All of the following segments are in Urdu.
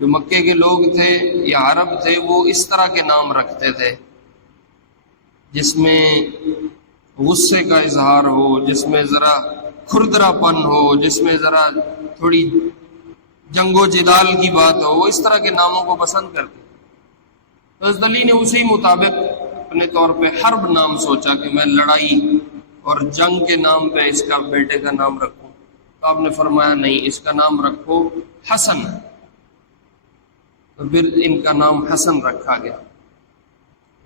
جو مکے کے لوگ تھے یا عرب تھے وہ اس طرح کے نام رکھتے تھے جس میں غصے کا اظہار ہو، جس میں ذرا کھردرا پن ہو، جس میں ذرا تھوڑی جنگ و جدال کی بات ہو، وہ اس طرح کے ناموں کو پسند کرتے. تو حضرت علی نے اسی مطابق اپنے طور پہ حرب نام سوچا کہ میں لڑائی اور جنگ کے نام پہ اس کا بیٹے کا نام رکھوں. تو آپ نے فرمایا نہیں، اس کا نام رکھو حسن. تو پھر ان کا نام حسن رکھا گیا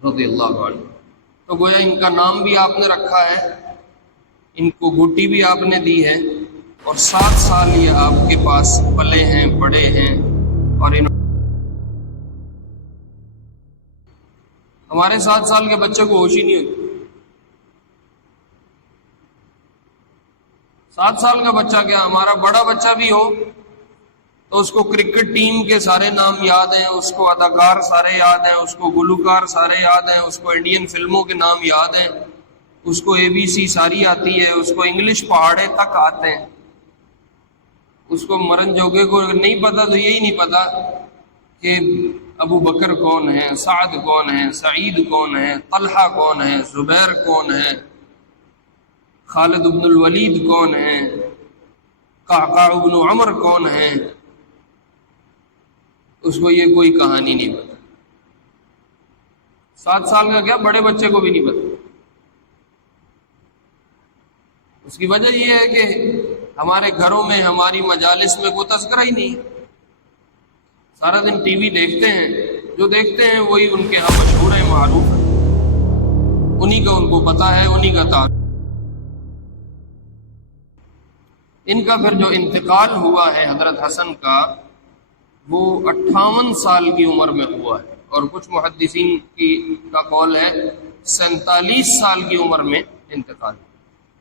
رضی اللہ عنہ. تو گویا ان کا نام بھی آپ نے رکھا ہے، ان کو گوٹی بھی آپ نے دی ہے، اور 7 سال یہ آپ کے پاس پلے ہیں، بڑے ہیں. اور ہمارے 7 سال کے بچے کو ہوش ہی نہیں ہوتی. 7 سال کا بچہ کیا، ہمارا بڑا بچہ بھی ہو تو اس کو کرکٹ ٹیم کے سارے نام یاد ہیں، اس کو اداکار سارے یاد ہیں، اس کو گلوکار سارے یاد ہیں، اس کو انڈین فلموں کے نام یاد ہیں، اس کو ABC ساری آتی ہے، اس کو انگلش پہاڑے تک آتے ہیں. اس کو مرن جوگے کو نہیں پتا تو یہی نہیں پتا کہ ابو بکر کون ہے، سعد کون ہے، سعید کون ہے، طلحہ کون ہے، زبیر کون ہے، خالد بن الولید کون ہے، قعقاع بن عمر کون ہے. اس کو یہ کوئی کہانی نہیں پتا. 7 سال کا کیا، بڑے بچے کو بھی نہیں پتا. اس کی وجہ یہ ہے کہ ہمارے گھروں میں، ہماری مجالس میں کوئی تذکرہ ہی نہیں. سارا دن ٹی وی دیکھتے ہیں، جو دیکھتے ہیں وہی ان کے ہاں مشہور ہے، معروف ہے، انہی کا ان کو پتا ہے، انہی کا تعارف. ان کا پھر جو انتقال ہوا ہے حضرت حسن کا، وہ 58 سال کی عمر میں ہوا ہے، اور کچھ محدثین کا قول ہے 47 سال کی عمر میں انتقال.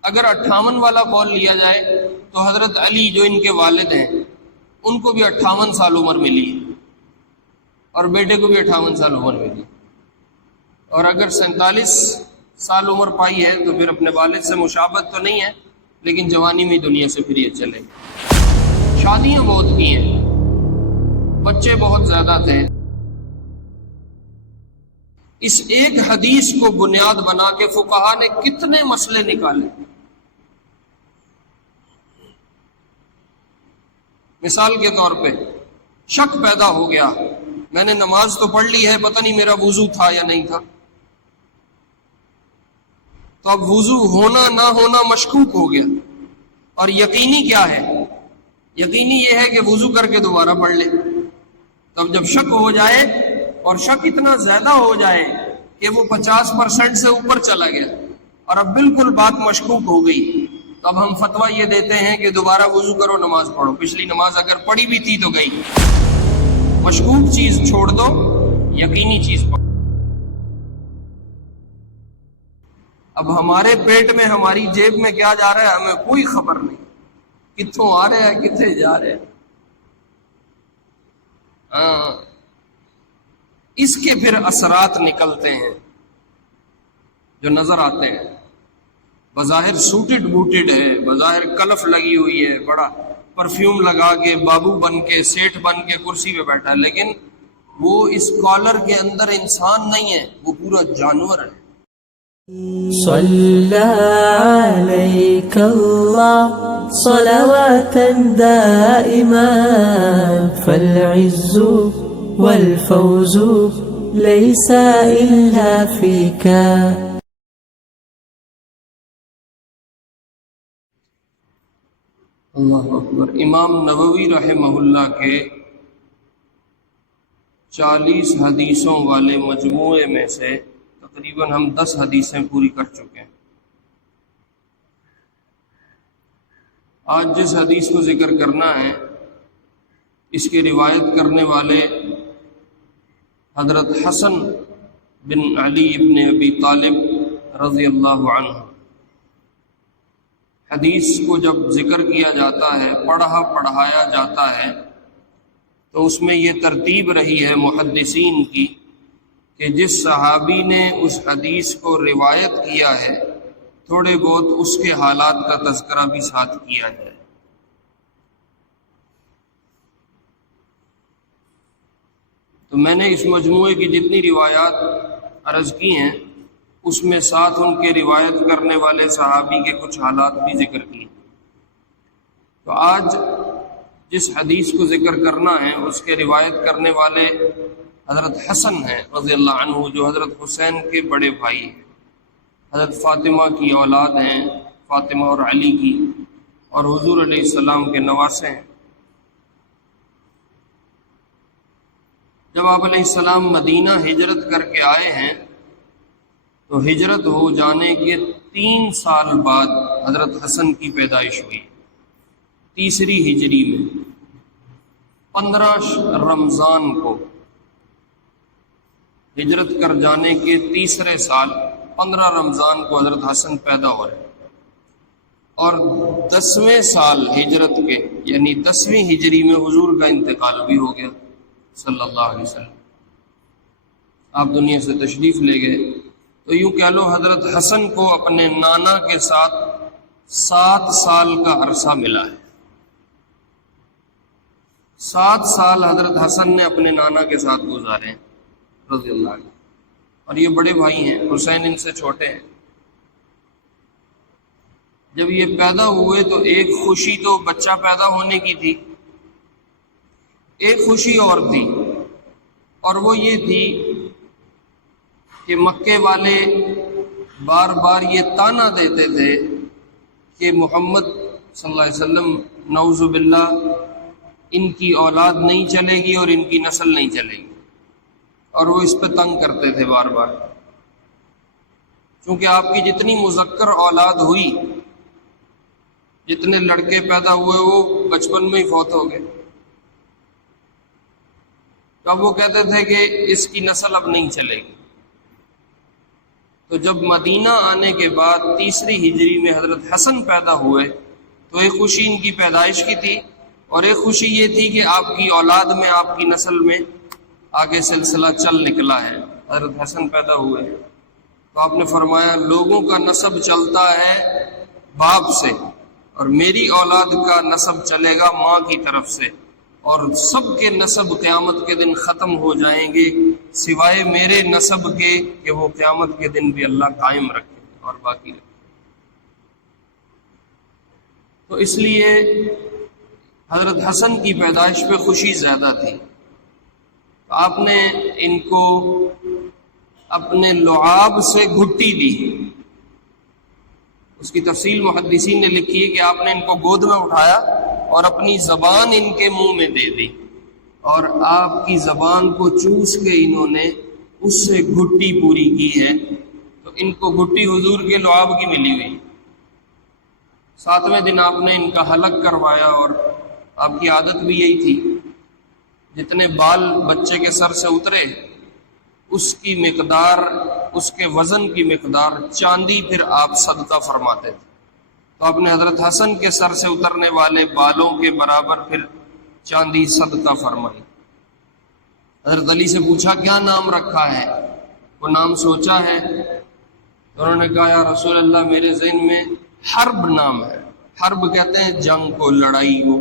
اگر 58 والا قول لیا جائے تو حضرت علی جو ان کے والد ہیں ان کو بھی 58 سال عمر ملی ہے، اور بیٹے کو بھی 58 سال عمر ملی. اور اگر 47 سال عمر پائی ہے تو پھر اپنے والد سے مشابہت تو نہیں ہے، لیکن جوانی میں دنیا سے پھر یہ چلے. شادیاں بہت کی ہیں، بچے بہت زیادہ تھے. اس ایک حدیث کو بنیاد بنا کے فقہا نے کتنے مسئلے نکالے. مثال کے طور پہ شک پیدا ہو گیا، میں نے نماز تو پڑھ لی ہے، پتہ نہیں میرا وضو تھا یا نہیں تھا. تو اب وضو ہونا نہ ہونا مشکوک ہو گیا. اور یقینی کیا ہے؟ یقینی یہ ہے کہ وضو کر کے دوبارہ پڑھ لے. تب جب شک ہو جائے، اور شک اتنا زیادہ ہو جائے کہ وہ 50% سے اوپر چلا گیا اور اب بالکل بات مشکوک ہو گئی، تو اب ہم فتویٰ یہ دیتے ہیں کہ دوبارہ وضو کرو، نماز پڑھو. پچھلی نماز اگر پڑھی بھی تھی تو گئی. مشکوک چیز چھوڑ دو، یقینی چیز پڑھو. اب ہمارے پیٹ میں، ہماری جیب میں کیا جا رہا ہے ہمیں کوئی خبر نہیں، کتوں آ رہے ہیں، کتنے جا رہے ہیں. اس کے پھر اثرات نکلتے ہیں جو نظر آتے ہیں. بظاہر سوٹڈ بوٹڈ ہے، بظاہر کلف لگی ہوئی ہے، بڑا پرفیوم لگا کے، بابو بن کے، سیٹھ بن کے کرسی پہ بیٹھا ہے، لیکن وہ اس کالر کے اندر انسان نہیں ہے، وہ پورا جانور ہے. صلی علیک اللہ صلواتا دائما فالعز والفوز ليس إلا فيك. اللہ اکبر. امام نووی رحمہ اللہ کے 40 حدیثوں والے مجموعے میں سے تقریباً ہم 10 حدیثیں پوری کر چکے ہیں. آج جس حدیث کو ذکر کرنا ہے اس کی روایت کرنے والے حضرت حسن بن علی ابن ابی طالب رضی اللہ عنہ. حدیث کو جب ذکر کیا جاتا ہے، پڑھایا جاتا ہے، تو اس میں یہ ترتیب رہی ہے محدثین کی کہ جس صحابی نے اس حدیث کو روایت کیا ہے تھوڑے بہت اس کے حالات کا تذکرہ بھی ساتھ کیا جائے. تو میں نے اس مجموعے کی جتنی روایات عرض کی ہیں اس میں ساتھ ان کے روایت کرنے والے صحابی کے کچھ حالات بھی ذکر کیے۔ تو آج جس حدیث کو ذکر کرنا ہے اس کے روایت کرنے والے حضرت حسن ہیں رضی اللہ عنہ، جو حضرت حسین کے بڑے بھائی ہیں، حضرت فاطمہ کی اولاد ہیں، فاطمہ اور علی کی، اور حضور علیہ السلام کے نواسے ہیں۔ جب آپ علیہ السلام مدینہ ہجرت کر کے آئے ہیں تو ہجرت ہو جانے کے 3 سال بعد حضرت حسن کی پیدائش ہوئی، 3 ہجری میں 15 رمضان کو ہجرت کر جانے کے 3 سال 15 رمضان کو حضرت حسن پیدا ہو رہے، اور 10ویں سال ہجرت کے یعنی 10ویں ہجری میں حضور کا انتقال بھی ہو گیا صلی اللہ علیہ وسلم، آپ دنیا سے تشریف لے گئے۔ تو یوں کہہ لو حضرت حسن کو اپنے نانا کے ساتھ 7 سال کا عرصہ ملا ہے۔ 7 سال حضرت حسن نے اپنے نانا کے ساتھ گزارے ہیں رضی اللہ عنہ، اور یہ بڑے بھائی ہیں، حسین ان سے چھوٹے ہیں۔ جب یہ پیدا ہوئے تو ایک خوشی تو بچہ پیدا ہونے کی تھی، ایک خوشی اور تھی، اور وہ یہ تھی کہ مکے والے بار بار یہ تانا دیتے تھے کہ محمد صلی اللہ علیہ وسلم نعوذ باللہ ان کی اولاد نہیں چلے گی اور ان کی نسل نہیں چلے گی، اور وہ اس پہ تنگ کرتے تھے بار بار، کیونکہ آپ کی جتنی مذکر اولاد ہوئی، جتنے لڑکے پیدا ہوئے وہ بچپن میں ہی فوت ہو گئے، تو اب وہ کہتے تھے کہ اس کی نسل اب نہیں چلے گی۔ تو جب مدینہ آنے کے بعد 3 ہجری میں حضرت حسن پیدا ہوئے تو ایک خوشی ان کی پیدائش کی تھی، اور ایک خوشی یہ تھی کہ آپ کی اولاد میں، آپ کی نسل میں آگے سلسلہ چل نکلا ہے۔ حضرت حسن پیدا ہوئے تو آپ نے فرمایا لوگوں کا نسب چلتا ہے باپ سے، اور میری اولاد کا نسب چلے گا ماں کی طرف سے، اور سب کے نسب قیامت کے دن ختم ہو جائیں گے سوائے میرے نسب کے کہ وہ قیامت کے دن بھی اللہ قائم رکھے اور باقی رکھے۔ تو اس لیے حضرت حسن کی پیدائش پہ خوشی زیادہ تھی، تو آپ نے ان کو اپنے لعاب سے گھٹی دی۔ اس کی تفصیل محدثین نے لکھی ہے کہ آپ نے ان کو گود میں اٹھایا اور اپنی زبان ان کے منہ میں دے دی، اور آپ کی زبان کو چوس کے انہوں نے اس سے گھٹی پوری کی ہے، تو ان کو گھٹی حضور کے لعاب کی ملی ہوئی۔ 7ویں دن آپ نے ان کا حلق کروایا، اور آپ کی عادت بھی یہی تھی، جتنے بال بچے کے سر سے اترے اس کی مقدار، اس کے وزن کی مقدار چاندی پھر آپ صدقہ فرماتے تھے۔ تو آپ نے حضرت حسن کے سر سے اترنے والے بالوں کے برابر پھر چاندی صدقہ فرمائی۔ حضرت علی سے پوچھا کیا نام رکھا ہے؟ وہ نام سوچا ہے، انہوں نے کہا یا رسول اللہ میرے ذہن میں حرب نام ہے۔ حرب کہتے ہیں جنگ کو، لڑائی کو۔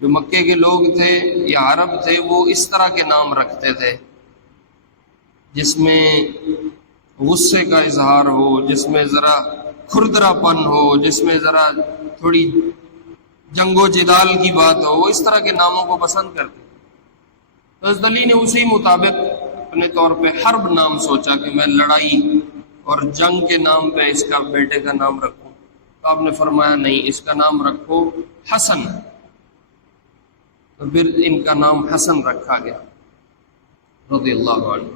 جو مکے کے لوگ تھے یا عرب تھے وہ اس طرح کے نام رکھتے تھے جس میں غصے کا اظہار ہو، جس میں ذرا کھردرا پن ہو، جس میں ذرا تھوڑی جنگ و جدال کی بات ہو، وہ اس طرح کے ناموں کو پسند کرتے تھے۔ تو حضرت علی نے اسی مطابق اپنے طور پہ حرب نام سوچا کہ میں لڑائی اور جنگ کے نام پہ اس کا بیٹے کا نام رکھوں، تو آپ نے فرمایا نہیں، اس کا نام رکھو حسن۔ تو پھر ان کا نام حسن رکھا گیا رضی اللہ عنہ۔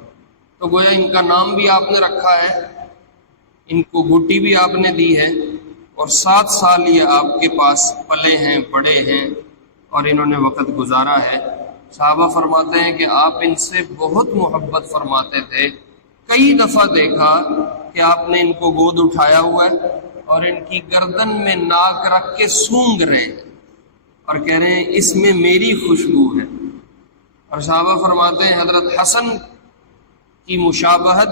تو گویا ان کا نام بھی آپ نے رکھا ہے، ان کو گھٹی بھی آپ نے دی ہے، اور 7 سال یہ آپ کے پاس پلے ہیں، بڑے ہیں، اور انہوں نے وقت گزارا ہے۔ صحابہ فرماتے ہیں کہ آپ ان سے بہت محبت فرماتے تھے، کئی دفعہ دیکھا کہ آپ نے ان کو گود اٹھایا ہوا ہے اور ان کی گردن میں ناک رکھ کے سونگھ رہے ہیں اور کہہ رہے ہیں اس میں میری خوشبو ہے۔ اور صحابہ فرماتے ہیں حضرت حسن کی مشابہت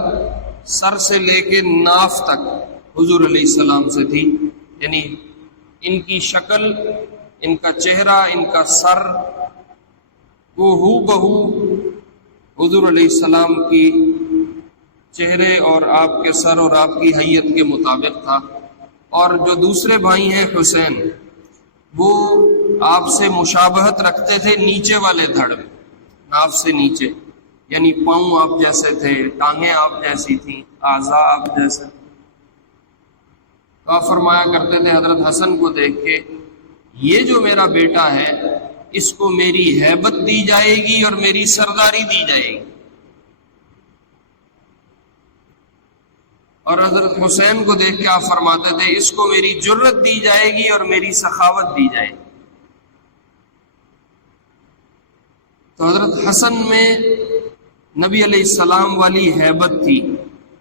سر سے لے کے ناف تک حضور علیہ السلام سے تھی، یعنی ان کی شکل، ان کا چہرہ، ان کا سر وہ ہو بہو حضور علیہ السلام کی چہرے اور آپ کے سر اور آپ کی حیت کے مطابق تھا. اور جو دوسرے بھائی ہیں حسین، وہ آپ سے مشابہت رکھتے تھے نیچے والے دھڑ میں، ناف سے نیچے، یعنی پاؤں آپ جیسے تھے، ٹانگیں آپ جیسی تھیں، اعضاء آپ جیسے. تو آپ فرمایا کرتے تھے حضرت حسن کو دیکھ کے، یہ جو میرا بیٹا ہے اس کو میری ہیبت دی جائے گی اور میری سرداری دی جائے گی. اور حضرت حسین کو دیکھ کے آپ فرماتے تھے اس کو میری جرت دی جائے گی اور میری سخاوت دی جائے گی. تو حضرت حسن میں نبی علیہ السلام والی ہیبت تھی،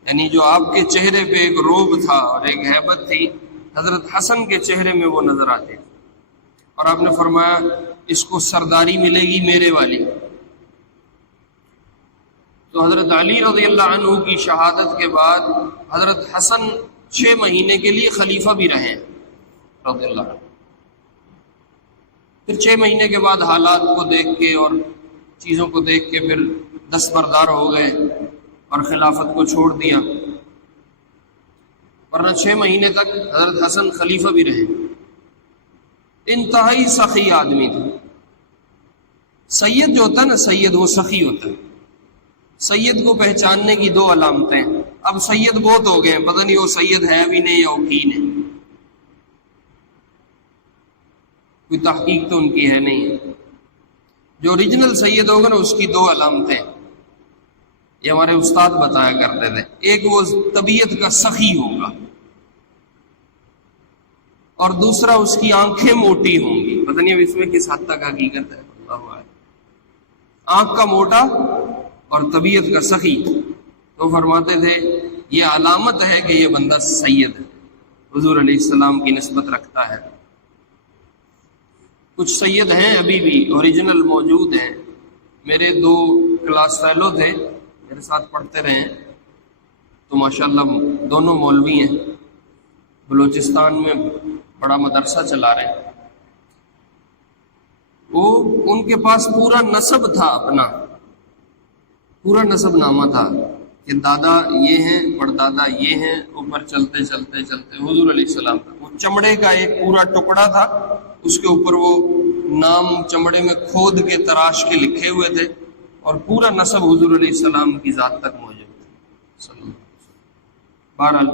یعنی جو آپ کے چہرے پہ ایک روب تھا اور ایک ہیبت تھی، حضرت حسن کے چہرے میں وہ نظر آتے تھے. اور آپ نے فرمایا اس کو سرداری ملے گی میرے والی. تو حضرت علی رضی اللہ عنہ کی شہادت کے بعد حضرت حسن 6 مہینے کے لیے خلیفہ بھی رہے رضی اللہ عنہ. پھر 6 مہینے کے بعد حالات کو دیکھ کے اور چیزوں کو دیکھ کے پھر دستبردار ہو گئے اور خلافت کو چھوڑ دیا. ورنہ 6 مہینے تک حضرت حسن خلیفہ بھی رہے. انتہائی سخی آدمی تھے. سید جو ہوتا ہے نا، سید وہ سخی ہوتا ہے. سید کو پہچاننے کی 2 علامتیں. اب سید بہت ہو گئے ہیں، پتہ نہیں وہ سید ہے بھی نہیں یا وکیل ہے، کوئی تحقیق تو ان کی ہے نہیں. جو اوریجنل سید ہوگا نا اس کی 2 علامتیں یہ ہمارے استاد بتایا کرتے تھے. ایک وہ طبیعت کا سخی ہوگا، اور دوسرا اس کی آنکھیں موٹی ہوں گی. پتہ نہیں اب اس میں کس حد تک حقیقت ہے، اللہ عالم. آنکھ کا موٹا اور طبیعت کا سخی. تو فرماتے تھے یہ علامت ہے کہ یہ بندہ سید ہے، حضور علیہ السلام کی نسبت رکھتا ہے. کچھ سید ہیں ابھی بھی اوریجنل موجود ہیں. میرے 2 کلاس فیلو تھے، میرے ساتھ پڑھتے رہے، تو ماشاءاللہ دونوں مولوی ہیں، بلوچستان میں بڑا مدرسہ چلا رہے ہیں. وہ ان کے پاس پورا نسب تھا، اپنا پورا نسب نامہ تھا کہ دادا یہ ہیں، پردادا یہ ہیں، اوپر چلتے چلتے چلتے حضور علیہ السلام تھا. وہ چمڑے کا ایک پورا ٹکڑا تھا، اس کے اوپر وہ نام چمڑے میں کھود کے تراش کے لکھے ہوئے تھے، اور پورا نسب حضور علیہ السلام کی ذات تک موجود تھا صلی اللہ علیہ وسلم. بہرحال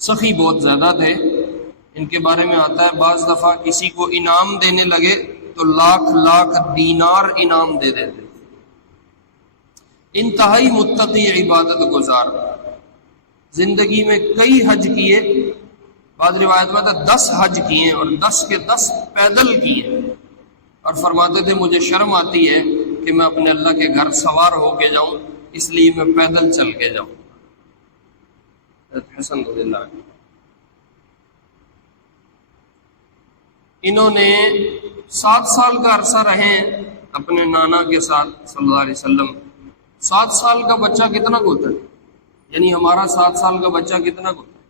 سخی بہت زیادہ تھے. ان کے بارے میں آتا ہے بعض دفعہ کسی کو انعام دینے لگے تو لاکھ دینار انعام دے دیتے. انتہائی متقی عبادت گزار، زندگی میں کئی حج کیے. بعض روایت میں 10 حج کیے اور 10 کے 10 پیدل کیے. اور فرماتے تھے مجھے شرم آتی ہے کہ میں اپنے اللہ کے گھر سوار ہو کے جاؤں، اس لیے میں پیدل چل کے جاؤں. حسن رضی اللہ عنہ انہوں نے 7 سال کا عرصہ رہے اپنے نانا کے ساتھ صلی اللہ علیہ وسلم. 7 سال کا بچہ کتنا ہوتا ہے؟ یعنی ہمارا 7 سال کا بچہ کتنا ہوتا ہے؟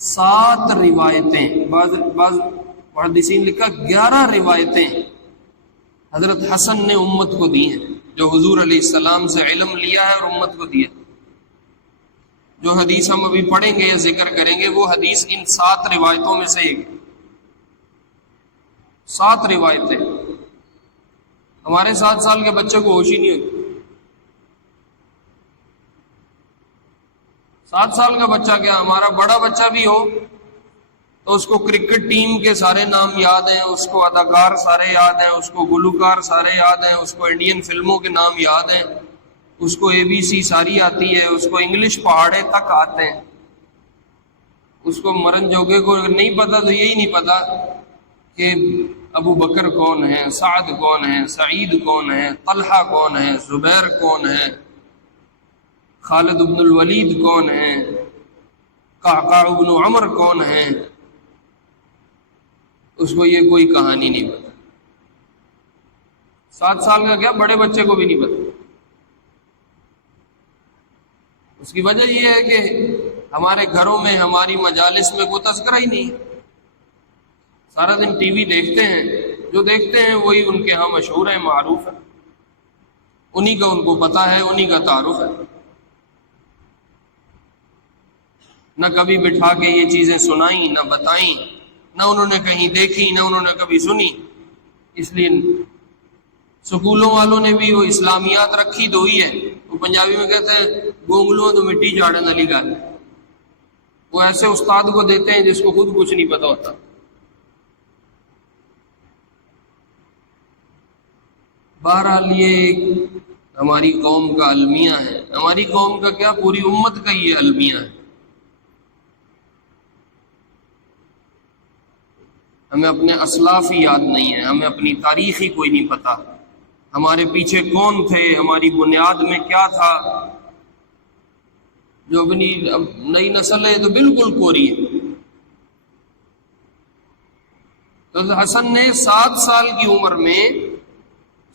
7 روایتیں، بعض محدثین لکھا 11 روایتیں حضرت حسن نے امت کو دی ہیں، جو حضور علیہ السلام سے علم لیا ہے اور امت کو دیا. جو حدیث ہم ابھی پڑھیں گے یا ذکر کریں گے وہ حدیث ان 7 روایتوں میں سے ایک ہے. 7 روایتیں. ہمارے 7 سال کے بچے کو ہوش ہی نہیں ہوتی. 7 سال کا بچہ کیا، ہمارا بڑا بچہ بھی ہو تو اس کو کرکٹ ٹیم کے سارے نام یاد ہیں، اس کو اداکار سارے یاد ہیں، اس کو گلوکار سارے یاد ہیں، اس کو انڈین فلموں کے نام یاد ہیں، اس کو ABC ساری آتی ہے، اس کو انگلش پہاڑے تک آتے ہیں. اس کو مرن جوگے کو نہیں پتا تو یہی نہیں پتا کہ ابو بکر کون ہے، سعد کون ہے، سعید کون ہے، طلحہ کون ہے، زبیر کون ہے، خالد بن الولید کون ہے، قعقاع بن عمر کون ہے. اس کو یہ کوئی کہانی نہیں پتا. 7 سال کا کیا، بڑے بچے کو بھی نہیں پتا. اس کی وجہ یہ ہے کہ ہمارے گھروں میں، ہماری مجالس میں کوئی تذکرہ ہی نہیں ہے. سارا دن ٹی وی دیکھتے ہیں، جو دیکھتے ہیں وہی ان کے ہاں مشہور ہے، معروف ہے، انہی کا ان کو پتہ ہے، انہی کا تعارف ہے۔ نہ کبھی بٹھا کے یہ چیزیں سنائیں، نہ بتائیں، نہ انہوں نے کہیں دیکھی، نہ انہوں نے کبھی سنی۔ اس لیے سکولوں والوں نے بھی وہ اسلامیات رکھی تو ہی ہے، وہ پنجابی میں کہتے ہیں گونگلوں تو مٹی چاڑن والی گل، وہ ایسے استاد کو دیتے ہیں جس کو خود کچھ نہیں پتا ہوتا۔ بہرحال یہ ہماری قوم کا المیہ ہے، ہماری قوم کا کیا، پوری امت کا یہ المیہ ہے۔ ہمیں اپنے اسلاف ہی یاد نہیں ہے، ہمیں اپنی تاریخ ہی کوئی نہیں پتا، ہمارے پیچھے کون تھے، ہماری بنیاد میں کیا تھا۔ جو اپنی نئی نسل ہے تو بالکل کوری ہے۔ تو حسن نے 7 سال کی عمر میں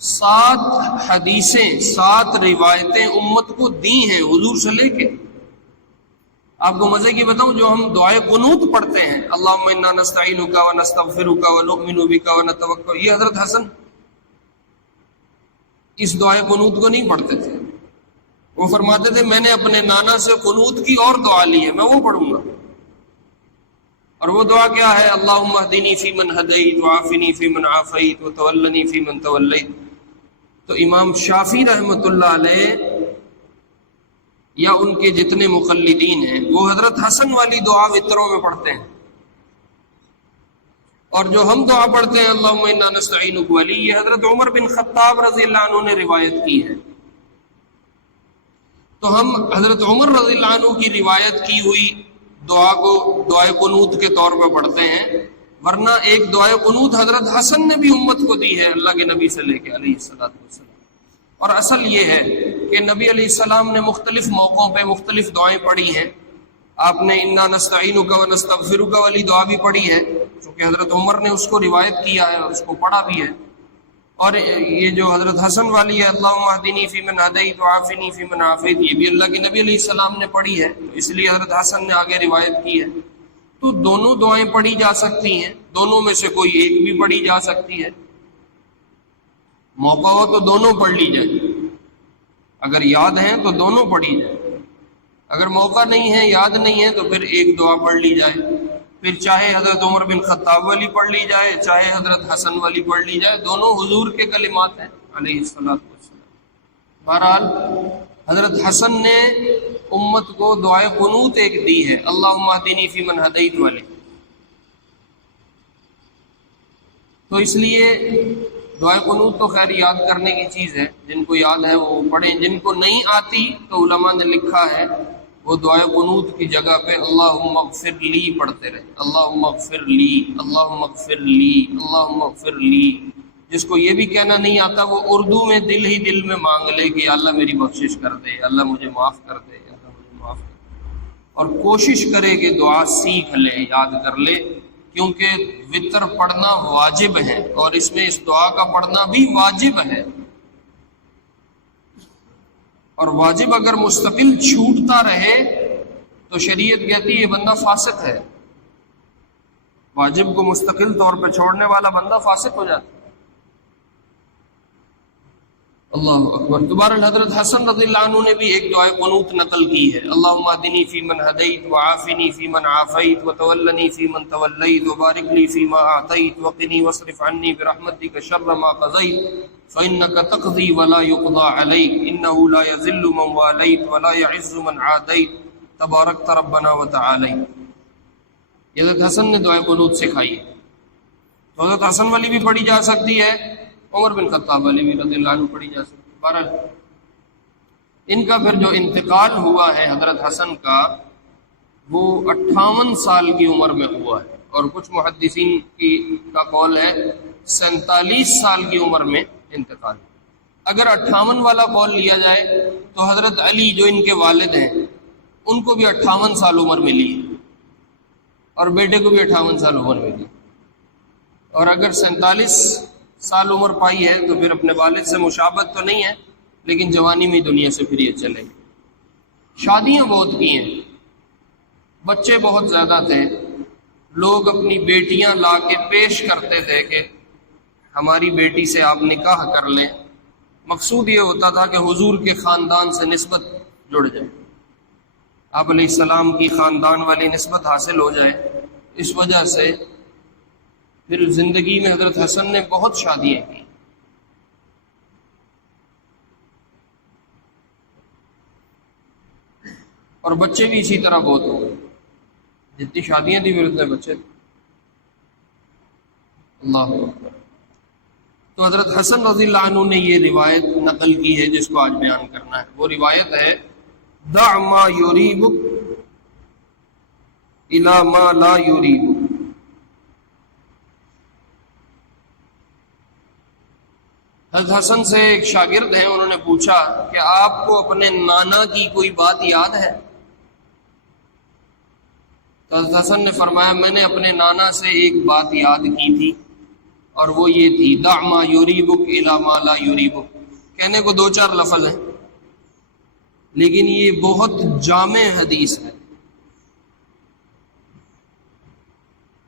7 حدیثیں، 7 روایتیں امت کو دی ہیں حضور سے لے کے۔ آپ کو مزے کی بتاؤں، جو ہم دعائے قنوت پڑھتے ہیں، اللہم انا نستعینک ونستغفرک ونؤمن بک ونتوکل، یہ حضرت حسن اس دعائے قنوت کو نہیں پڑھتے تھے۔ وہ فرماتے تھے میں نے اپنے نانا سے قنوت کی اور دعا لی ہے، میں وہ پڑھوں گا۔ اور وہ دعا کیا ہے؟ اللہم اہدنی فیمن ہدیت وعافنی فیمن عافیت وتولنی فیمن تولیت۔ تو امام شافعی رحمۃ اللہ علیہ یا ان کے جتنے مقلدین ہیں وہ حضرت حسن والی دعا وتروں میں پڑھتے ہیں، اور جو ہم دعا پڑھتے ہیں اللہم انا نستعینک ولی، یہ حضرت عمر بن خطاب رضی اللہ عنہ نے روایت کی ہے۔ تو ہم حضرت عمر رضی اللہ عنہ کی روایت کی ہوئی دعا کو دعائے قنوت کے طور پہ پڑھتے ہیں، ورنہ ایک دعائے قنوت حضرت حسن نے بھی امت کو دی ہے اللہ کے نبی سے لے کے علیہ الصلوۃ والسلام۔ اور اصل یہ ہے کہ نبی علیہ السلام نے مختلف موقعوں پہ مختلف دعائیں پڑھی ہیں۔ آپ نے انا نستعینک ونستغفرک والی دعا بھی پڑھی ہے، چونکہ حضرت عمر نے اس کو روایت کیا ہے اور اس کو پڑھا بھی ہے۔ اور یہ جو حضرت حسن والی ہے اللہم اہدنی فیمن ہدیت وعافنی فیمن عافیت، یہ بھی اللہ کے نبی علیہ السلام نے پڑھی ہے، اس لیے حضرت حسن نے آگے روایت کی ہے۔ تو دونوں دعائیں پڑھی جا سکتی ہیں، دونوں میں سے کوئی ایک بھی پڑھی جا سکتی ہے۔ موقع ہو تو دونوں پڑھ لی جائے، اگر یاد ہیں تو دونوں پڑھی جائے، اگر موقع نہیں ہے، یاد نہیں ہے، تو پھر ایک دعا پڑھ لی جائے، پھر چاہے حضرت عمر بن خطاب والی پڑھ لی جائے، چاہے حضرت حسن والی پڑھ لی جائے، دونوں حضور کے کلمات ہیں علیہ الصلوۃ والسلام۔ بہرحال حضرت حسن نے امت کو دعائے قنوت ایک دی ہے، اللہم اہدنی فیمن ہدیت والی۔ تو اس لیے دعائے قنوت تو خیر یاد کرنے کی چیز ہے، جن کو یاد ہے وہ پڑھیں، جن کو نہیں آتی تو علماء نے لکھا ہے وہ دعائے قنوت کی جگہ پہ اللہم اغفر لی پڑھتے رہے، اللہم اغفر لی، اللہم اغفر لی، اللہم اغفر لی۔ جس کو یہ بھی کہنا نہیں آتا وہ اردو میں دل ہی دل میں مانگ لے کہ اللہ میری بخشش کر دے، اللہ مجھے معاف کر دے، اللہ مجھے معاف کر دے، اور کوشش کرے کہ دعا سیکھ لے، یاد کر لے، کیونکہ وتر پڑھنا واجب ہے، اور اس میں اس دعا کا پڑھنا بھی واجب ہے۔ اور واجب اگر مستقل چھوٹتا رہے تو شریعت کہتی ہے یہ بندہ فاسق ہے، واجب کو مستقل طور پہ چھوڑنے والا بندہ فاسق ہو جاتا ہے۔ اللہ اکبر۔ دوبارہ حضرت حسن رضی اللہ عنہ نے بھی ایک دعائے قنوت نقل کی ہے، اللہم اہدنی فیمن ہدیت وعافنی فیمن عافیت وتولنی فیمن تولیت وبارک لی فیما اعطیت وقنی واصرف عنی برحمتک شر ما قضیت فإنک تقضی ولا یقضى علیک انہ لا یذل من والیت ولا یعز من عادیت تبارکت ربنا وتعالیت۔ حضرت حسن نے دعائے قنوت سکھائی ہے، تو حضرت حسن والی بھی پڑھی جا سکتی ہے، عمر بن خطاب علی بھی رضی اللہ عنہ پڑھی جا سکتی۔ بہرحال ان کا پھر جو انتقال ہوا ہے حضرت حسن کا، وہ 58 سال کی عمر میں ہوا ہے، اور کچھ محدثین کا قول ہے 47 سال کی عمر میں انتقال۔ اگر 58 والا قول لیا جائے تو حضرت علی جو ان کے والد ہیں ان کو بھی 58 سال عمر ملی ہے، اور بیٹے کو بھی 58 سال عمر ملی، اور اگر 47 سال عمر پائی ہے تو پھر اپنے والد سے مشابہت تو نہیں ہے، لیکن جوانی میں دنیا سے پھر یہ چلے گی۔ شادیاں بہت کی ہیں، بچے بہت زیادہ تھے، لوگ اپنی بیٹیاں لا کے پیش کرتے تھے کہ ہماری بیٹی سے آپ نکاح کر لیں، مقصود یہ ہوتا تھا کہ حضور کے خاندان سے نسبت جڑ جائے، آپ علیہ السلام کی خاندان والی نسبت حاصل ہو جائے۔ اس وجہ سے پھر زندگی میں حضرت حسن نے بہت شادیاں کی، اور بچے بھی اسی طرح بہت ہو گئے، جتنی شادیاں تھیں پھر اتنے بچے تھے۔ اللہ اکبر۔ تو حضرت حسن رضی اللہ عنہ نے یہ روایت نقل کی ہے جس کو آج بیان کرنا ہے۔ وہ روایت ہے دع ما یریبک الی ما لا یریبک۔ حضرت حسن سے ایک شاگرد ہیں، انہوں نے پوچھا کہ آپ کو اپنے نانا کی کوئی بات یاد ہے؟ تو حضرت حسن نے فرمایا میں نے اپنے نانا سے ایک بات یاد کی تھی، اور وہ یہ تھی دع ما یریبک الی ما لا یریبک۔ کہنے کو 2-4 لفظ ہیں، لیکن یہ بہت جامع حدیث ہے۔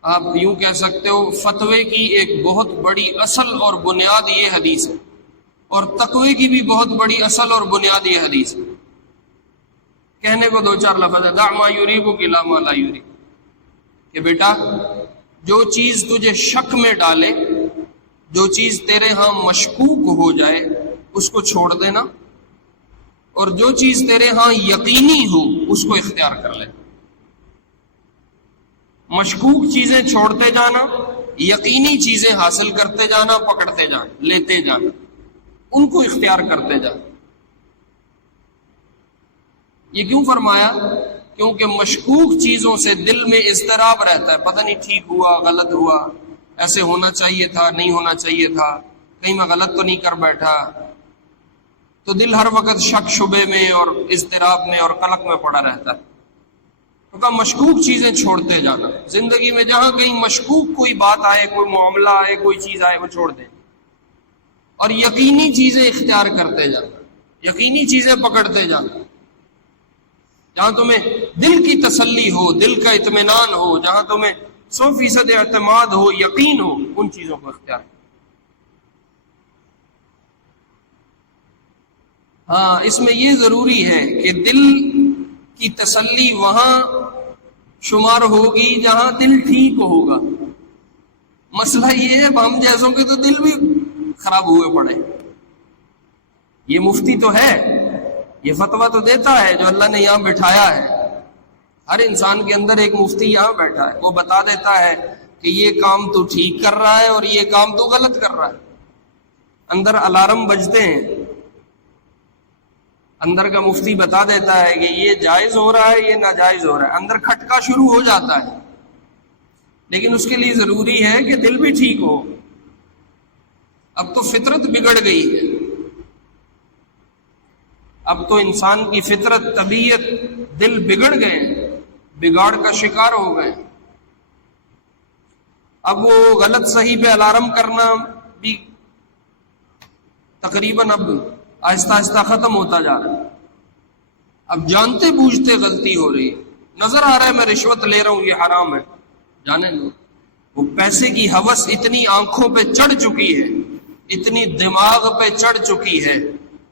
آپ یوں کہہ سکتے ہو فتوے کی ایک بہت بڑی اصل اور بنیاد یہ حدیث ہے، اور تقوی کی بھی بہت بڑی اصل اور بنیاد یہ حدیث ہے۔ کہنے کو 2-4 لفظ ہے، دع ما یریبک الی ما لا یریبک، کہ بیٹا جو چیز تجھے شک میں ڈالے، جو چیز تیرے ہاں مشکوک ہو جائے اس کو چھوڑ دینا، اور جو چیز تیرے ہاں یقینی ہو اس کو اختیار کر لے۔ مشکوک چیزیں چھوڑتے جانا، یقینی چیزیں حاصل کرتے جانا، پکڑتے جانا، لیتے جانا، ان کو اختیار کرتے جانا۔ یہ کیوں فرمایا؟ کیونکہ مشکوک چیزوں سے دل میں اضطراب رہتا ہے، پتہ نہیں ٹھیک ہوا، غلط ہوا، ایسے ہونا چاہیے تھا، نہیں ہونا چاہیے تھا، کہیں میں غلط تو نہیں کر بیٹھا، تو دل ہر وقت شک شبے میں اور اضطراب میں اور قلق میں پڑا رہتا ہے۔ تو کہا مشکوک چیزیں چھوڑتے جانا، زندگی میں جہاں کہیں مشکوک کوئی بات آئے، کوئی معاملہ آئے، کوئی چیز آئے، وہ چھوڑ دیں، اور یقینی چیزیں اختیار کرتے جانا، یقینی چیزیں پکڑتے جانا۔ جہاں تمہیں دل کی تسلی ہو، دل کا اطمینان ہو، جہاں تمہیں 100% اعتماد ہو، یقین ہو، ان چیزوں کو اختیار کرو۔ ہاں، اس میں یہ ضروری ہے کہ دل کی تسلی وہاں شمار ہوگی جہاں دل ٹھیک ہوگا۔ مسئلہ یہ ہے ہم جیسوں کے تو دل بھی خراب ہوئے پڑے۔ یہ مفتی تو ہے، یہ فتویٰ تو دیتا ہے جو اللہ نے یہاں بٹھایا ہے، ہر انسان کے اندر ایک مفتی یہاں بیٹھا ہے، وہ بتا دیتا ہے کہ یہ کام تو ٹھیک کر رہا ہے اور یہ کام تو غلط کر رہا ہے۔ اندر الارم بجتے ہیں، اندر کا مفتی بتا دیتا ہے کہ یہ جائز ہو رہا ہے، یہ ناجائز ہو رہا ہے، اندر کھٹکا شروع ہو جاتا ہے، لیکن اس کے لیے ضروری ہے کہ دل بھی ٹھیک ہو۔ اب تو فطرت بگڑ گئی ہے، اب تو انسان کی فطرت، طبیعت، دل بگڑ گئے، بگاڑ کا شکار ہو گئے۔ اب وہ غلط صحیح پہ الارم کرنا بھی تقریباً اب آہستہ آہستہ ختم ہوتا جا رہا ہے۔ اب جانتے بوجھتے غلطی ہو رہی ہے، نظر آ رہا ہے میں رشوت لے رہا ہوں، یہ حرام ہے، جانے دو۔ وہ پیسے کی ہوس اتنی آنکھوں پہ چڑھ چکی ہے، اتنی دماغ پہ چڑھ چکی ہے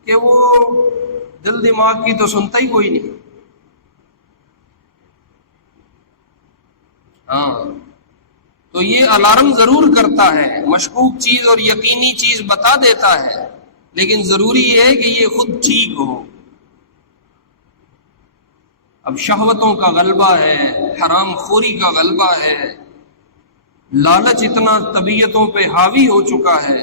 کہ وہ دل دماغ کی تو سنتا ہی کوئی نہیں۔ ہاں، تو یہ الارم ضرور کرتا ہے، مشکوک چیز اور یقینی چیز بتا دیتا ہے، لیکن ضروری یہ ہے کہ یہ خود ٹھیک ہو۔ اب شہوتوں کا غلبہ ہے، حرام خوری کا غلبہ ہے، لالچ اتنا طبیعتوں پہ حاوی ہو چکا ہے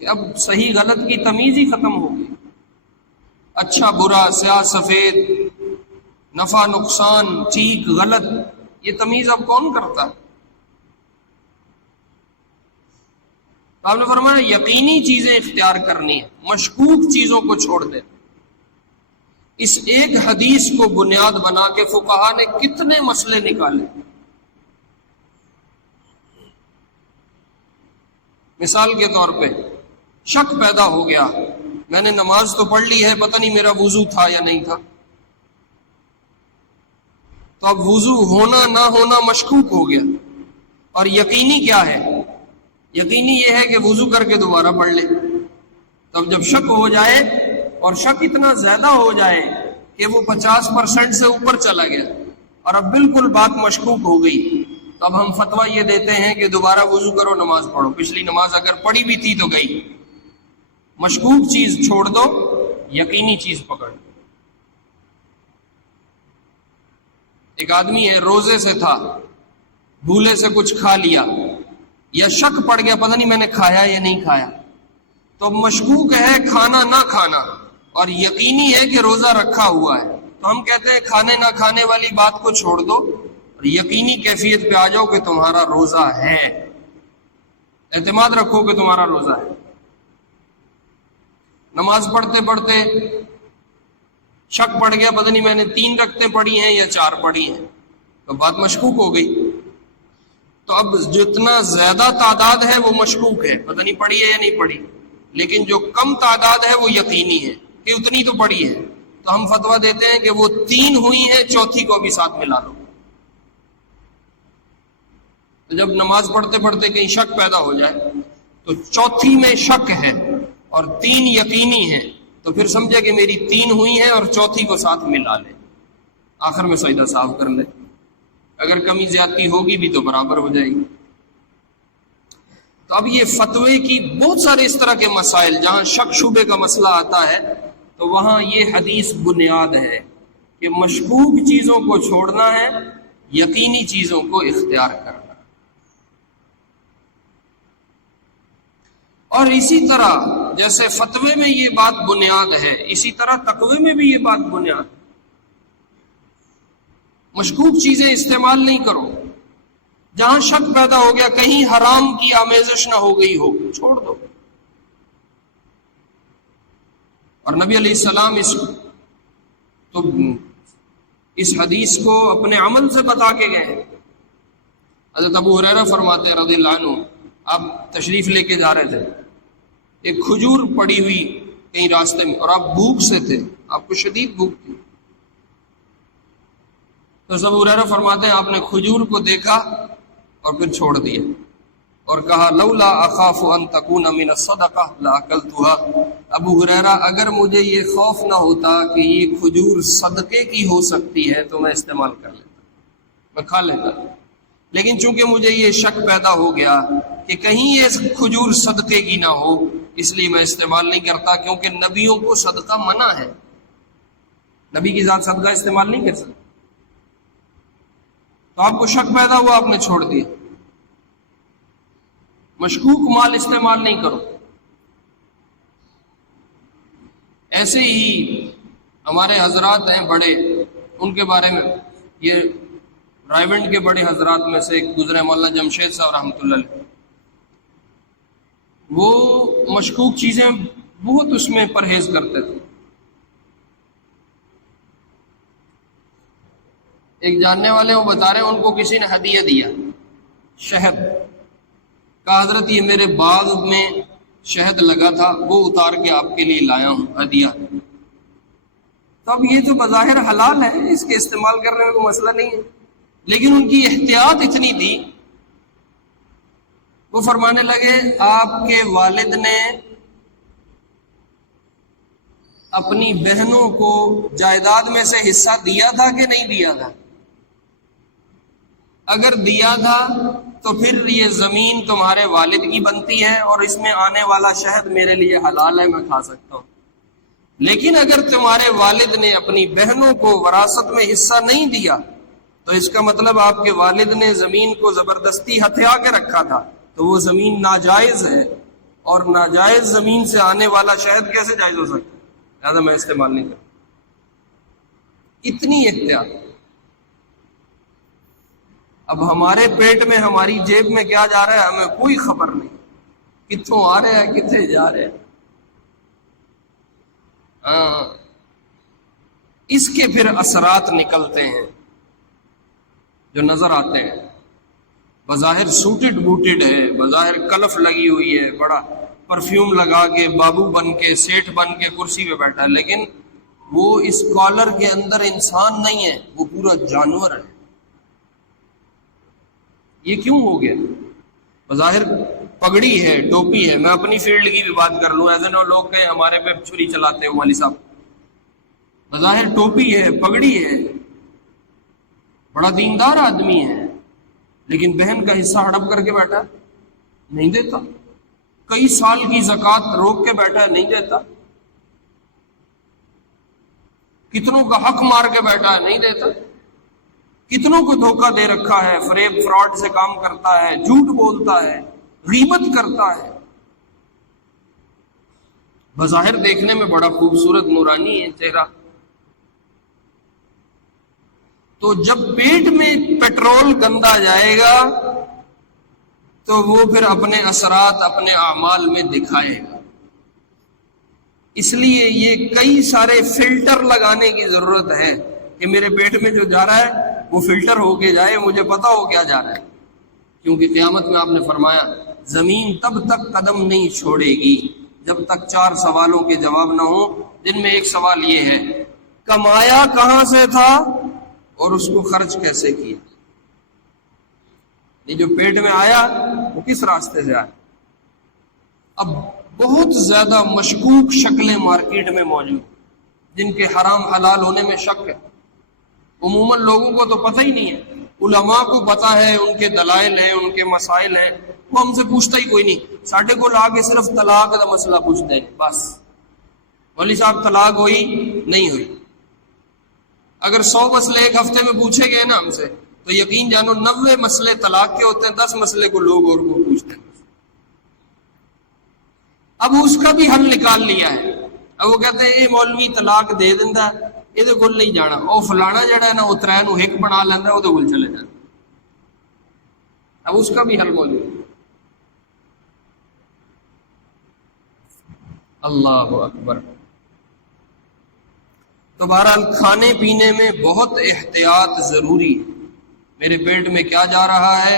کہ اب صحیح غلط کی تمیز ہی ختم ہو گئی۔ اچھا برا، سیاہ سفید، نفع نقصان، ٹھیک غلط، یہ تمیز اب کون کرتا ہے؟ تو آپ نے فرمایا یقینی چیزیں اختیار کرنی ہے، مشکوک چیزوں کو چھوڑ دے۔ اس ایک حدیث کو بنیاد بنا کے فقہا نے کتنے مسئلے نکالے۔ مثال کے طور پہ شک پیدا ہو گیا، میں نے نماز تو پڑھ لی ہے، پتہ نہیں میرا وضو تھا یا نہیں تھا، تو اب وضو ہونا نہ ہونا مشکوک ہو گیا، اور یقینی کیا ہے یقینی یہ ہے کہ وضو کر کے دوبارہ پڑھ لے. تب جب شک ہو جائے اور شک اتنا زیادہ ہو جائے کہ وہ 50% سے اوپر چلا گیا اور اب بالکل بات مشکوک ہو گئی، تو اب ہم فتویٰ یہ دیتے ہیں کہ دوبارہ وضو کرو، نماز پڑھو. پچھلی نماز اگر پڑھی بھی تھی تو گئی. مشکوک چیز چھوڑ دو، یقینی چیز پکڑ دو. ایک آدمی ہے، روزے سے تھا، بھولے سے کچھ کھا لیا یا شک پڑ گیا پتہ نہیں میں نے کھایا یا نہیں کھایا، تو مشکوک ہے کھانا نہ کھانا اور یقینی ہے کہ روزہ رکھا ہوا ہے، تو ہم کہتے ہیں کھانے نہ کھانے والی بات کو چھوڑ دو اور یقینی کیفیت پہ آ جاؤ کہ تمہارا روزہ ہے. اعتماد رکھو کہ تمہارا روزہ ہے. نماز پڑھتے پڑھتے شک پڑ گیا پتہ نہیں میں نے 3 رکعتیں پڑھی ہیں یا 4 پڑھی ہیں، تو بات مشکوک ہو گئی. تو اب جتنا زیادہ تعداد ہے وہ مشکوک ہے، پتہ نہیں پڑھی ہے یا نہیں پڑھی، لیکن جو کم تعداد ہے وہ یقینی ہے کہ اتنی تو پڑھی ہے. تو ہم فتویٰ دیتے ہیں کہ وہ 3 ہوئی ہیں، چوتھی کو بھی ساتھ ملا لو. تو جب نماز پڑھتے پڑھتے کہیں شک پیدا ہو جائے تو چوتھی میں شک ہے اور 3 یقینی ہیں، تو پھر سمجھے کہ میری 3 ہوئی ہیں اور چوتھی کو ساتھ ملا لے، آخر میں سجدہ صاف کر لے. اگر کمی زیادتی ہوگی بھی تو برابر ہو جائے گی. تو اب یہ فتوے کی بہت سارے اس طرح کے مسائل جہاں شک شبے کا مسئلہ آتا ہے تو وہاں یہ حدیث بنیاد ہے کہ مشکوک چیزوں کو چھوڑنا ہے، یقینی چیزوں کو اختیار کرنا. اور اسی طرح جیسے فتوے میں یہ بات بنیاد ہے، اسی طرح تقوی میں بھی یہ بات بنیاد ہے. مشکوک چیزیں استعمال نہیں کرو. جہاں شک پیدا ہو گیا کہیں حرام کی آمیزش نہ ہو گئی ہو، چھوڑ دو. اور نبی علیہ السلام اس حدیث کو اپنے عمل سے بتا کے گئے. حضرت ابو ہریرہ فرماتے ہیں رضی اللہ عنہ، آپ تشریف لے کے جا رہے تھے، ایک کھجور پڑی ہوئی کہیں راستے میں اور آپ بھوک سے تھے، آپ کو شدید بھوک تھی. تو ابو ہریرہ فرماتے ہیں آپ نے کھجور کو دیکھا اور پھر چھوڑ دیا اور کہا لولا اخاف ان تکون من الصدقہ لاکلتها. ابو ہریرہ اگر مجھے یہ خوف نہ ہوتا کہ یہ کھجور صدقے کی ہو سکتی ہے تو میں استعمال کر لیتا، میں کھا لیتا، لیکن چونکہ مجھے یہ شک پیدا ہو گیا کہ کہیں یہ کھجور صدقے کی نہ ہو، اس لیے میں استعمال نہیں کرتا، کیونکہ نبیوں کو صدقہ منع ہے، نبی کی ذات صدقہ استعمال نہیں کر سکتی. تو آپ کو شک پیدا ہوا، آپ نے چھوڑ دیا. مشکوک مال استعمال نہیں کرو. ایسے ہی ہمارے حضرات ہیں بڑے، ان کے بارے میں یہ رائیونڈ کے بڑے حضرات میں سے ایک گزرے مولانا جمشید صاحب رحمۃ اللہ علیہ، وہ مشکوک چیزیں بہت اس میں پرہیز کرتے تھے. ایک جاننے والے وہ بتا رہے ہیں ان کو کسی نے ہدیہ دیا شہد کا، حضرت یہ میرے باغ میں شہد لگا تھا، وہ اتار کے آپ کے لیے لایا ہوں ہدیہ. تو اب یہ تو بظاہر حلال ہے، اس کے استعمال کرنے میں کوئی مسئلہ نہیں ہے، لیکن ان کی احتیاط اتنی تھی، وہ فرمانے لگے آپ کے والد نے اپنی بہنوں کو جائیداد میں سے حصہ دیا تھا کہ نہیں دیا تھا؟ اگر دیا تھا تو پھر یہ زمین تمہارے والد کی بنتی ہے اور اس میں آنے والا شہد میرے لیے حلال ہے، میں کھا سکتا ہوں. لیکن اگر تمہارے والد نے اپنی بہنوں کو وراثت میں حصہ نہیں دیا تو اس کا مطلب آپ کے والد نے زمین کو زبردستی ہتھیا کے رکھا تھا، تو وہ زمین ناجائز ہے، اور ناجائز زمین سے آنے والا شہد کیسے جائز ہو سکتا ہے؟ لہٰذا میں استعمال نہیں کرتا. اتنی احتیاط. اب ہمارے پیٹ میں ہماری جیب میں کیا جا رہا ہے ہمیں کوئی خبر نہیں، کتوں آ رہے ہیں کتنے جا رہے ہیں. اس کے پھر اثرات نکلتے ہیں جو نظر آتے ہیں. بظاہر سوٹڈ بوٹڈ ہے، بظاہر کلف لگی ہوئی ہے، بڑا پرفیوم لگا کے بابو بن کے سیٹھ بن کے کرسی پہ بیٹھا ہے، لیکن وہ اس کالر کے اندر انسان نہیں ہے، وہ پورا جانور ہے. یہ کیوں ہو گیا؟ بظاہر پگڑی ہے، ٹوپی ہے. میں اپنی فیلڈ کی بھی بات کر لوں، ایسے نہ لوگ کہیں ہمارے پہ چھری چلاتے ہو مولوی صاحب. بظاہر ٹوپی ہے، پگڑی ہے، بڑا دیندار آدمی ہے، لیکن بہن کا حصہ ہڑپ کر کے بیٹھا نہیں دیتا. کئی سال کی زکوٰۃ روک کے بیٹھا نہیں دیتا. کتنوں کا حق مار کے بیٹھا ہے نہیں دیتا. کتنوں کو دھوکہ دے رکھا ہے، فریب فراڈ سے کام کرتا ہے، جھوٹ بولتا ہے، غیبت کرتا ہے. بظاہر دیکھنے میں بڑا خوبصورت نورانی ہے چہرہ، تو جب پیٹ میں پیٹرول گندا جائے گا تو وہ پھر اپنے اثرات اپنے اعمال میں دکھائے گا. اس لیے یہ کئی سارے فلٹر لگانے کی ضرورت ہے کہ میرے پیٹ میں جو جا رہا ہے وہ فلٹر ہو کے جائے، مجھے پتا ہو کیا جا رہا ہے. کیونکہ قیامت میں آپ نے فرمایا زمین تب تک قدم نہیں چھوڑے گی جب تک 4 سوالوں کے جواب نہ ہوں، جن میں ایک سوال یہ ہے کمایا کہاں سے تھا اور اس کو خرچ کیسے کیا. یہ جو پیٹ میں آیا وہ کس راستے سے آیا. اب بہت زیادہ مشکوک شکلیں مارکیٹ میں موجود جن کے حرام حلال ہونے میں شک ہے. عموماً لوگوں کو تو پتہ ہی نہیں ہے، علماء کو پتہ ہے، ان کے دلائل ہیں، ان کے مسائل ہیں، وہ ہم سے پوچھتا ہی کوئی نہیں. ساڈے کو لا کے صرف طلاق کا مسئلہ پوچھتے ہیں بس. مولوی صاحب طلاق ہوئی نہیں ہوئی. اگر 100 مسئلے ایک ہفتے میں پوچھے گئے نا ہم سے تو یقین جانو 90 مسئلے طلاق کے ہوتے ہیں، 10 مسئلے کو لوگ اور کو پوچھتے ہیں. اب اس کا بھی حل نکال لیا ہے. اب وہ کہتے ہیں یہ مولوی طلاق دے دینا یہ گل نہیں جانا، وہ فلانا جڑا ہے نا وہ 3 نو 1 بنا لینا وہ گل چلے جانا. اب اس کا بھی حل موجود ہے. اللہ اکبر. تو بہرحال کھانے پینے میں بہت احتیاط ضروری ہے. میرے پیٹ میں کیا جا رہا ہے،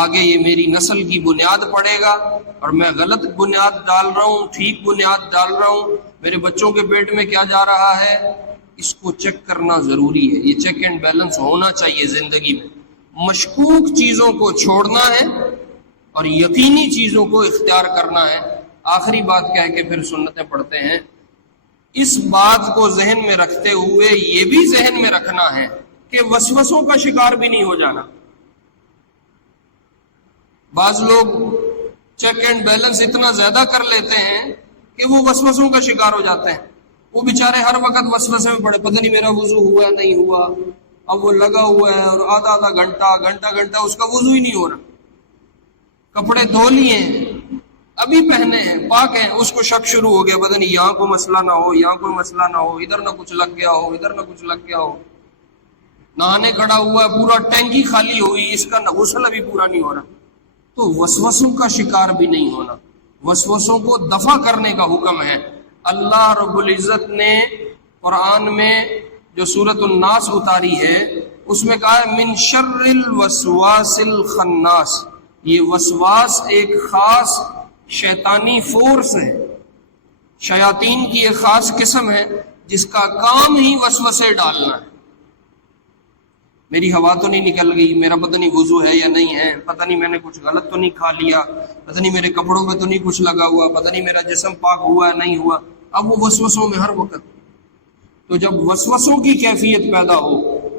آگے یہ میری نسل کی بنیاد پڑے گا، اور میں غلط بنیاد ڈال رہا ہوں، ٹھیک بنیاد ڈال رہا ہوں. میرے بچوں کے پیٹ میں کیا جا رہا ہے، اس کو چیک کرنا ضروری ہے. یہ چیک اینڈ بیلنس ہونا چاہیے زندگی میں. مشکوک چیزوں کو چھوڑنا ہے اور یقینی چیزوں کو اختیار کرنا ہے. آخری بات کہہ کے پھر سنتیں پڑھتے ہیں. اس بات کو ذہن میں رکھتے ہوئے یہ بھی ذہن میں رکھنا ہے کہ وسوسوں کا شکار بھی نہیں ہو جانا. بعض لوگ چیک اینڈ بیلنس اتنا زیادہ کر لیتے ہیں کہ وہ وسوسوں کا شکار ہو جاتے ہیں. وہ بیچارے ہر وقت وسوسے میں پڑے، پتہ نہیں میرا وضو ہوا نہیں ہوا. اب وہ لگا ہوا ہے اور آدھا گھنٹہ اس کا وضو ہی نہیں ہو رہا. کپڑے دھو لیے ابھی پہنے ہیں، پاک ہیں، اس کو شک شروع ہو گیا پتہ نہیں یہاں کوئی مسئلہ نہ ہو، یہاں کوئی مسئلہ نہ ہو، ادھر نہ کچھ لگ گیا ہو، ادھر نہ کچھ لگ گیا ہو. نہانے کھڑا ہوا ہے، پورا ٹینکی خالی ہوئی، اس کا غسل ابھی پورا نہیں ہو رہا. تو وسوسوں کا شکار بھی نہیں ہونا. وسوسوں کو دفع کرنے کا حکم ہے. اللہ رب العزت نے قرآن میں جو سورۃ الناس اتاری ہے اس میں کہا ہے من شر الوسواس الخناس. یہ وسواس ایک خاص شیطانی فورس ہے، شیاطین کی ایک خاص قسم ہے جس کا کام ہی وسوسے ڈالنا ہے. میری ہوا تو نہیں نکل گئی، میرا پتہ نہیں وضو ہے یا نہیں ہے، پتہ نہیں میں نے کچھ غلط تو نہیں کھا لیا، پتہ نہیں میرے کپڑوں پہ تو نہیں کچھ لگا ہوا، پتہ نہیں میرا جسم پاک ہوا ہے نہیں ہوا. اب وہ وسوسوں میں ہر وقت. تو جب وسوسوں کی کیفیت پیدا ہو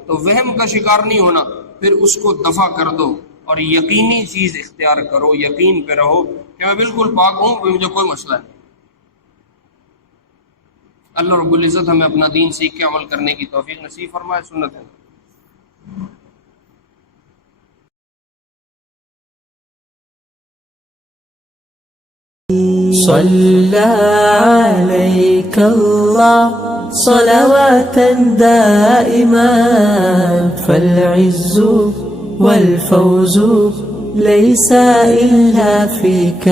تو وہم کا شکار نہیں ہونا، پھر اس کو دفع کر دو اور یقینی چیز اختیار کرو. یقین پہ رہو کہ میں بالکل پاک ہوں، مجھے کوئی مسئلہ نہیں. اللہ رب العزت ہمیں اپنا دین سیکھ کے عمل کرنے کی توفیق نصیب فرمائے. سنت ہے. صلى عليك الله صلواتا دائما فالعز والفوز ليس إلا فيك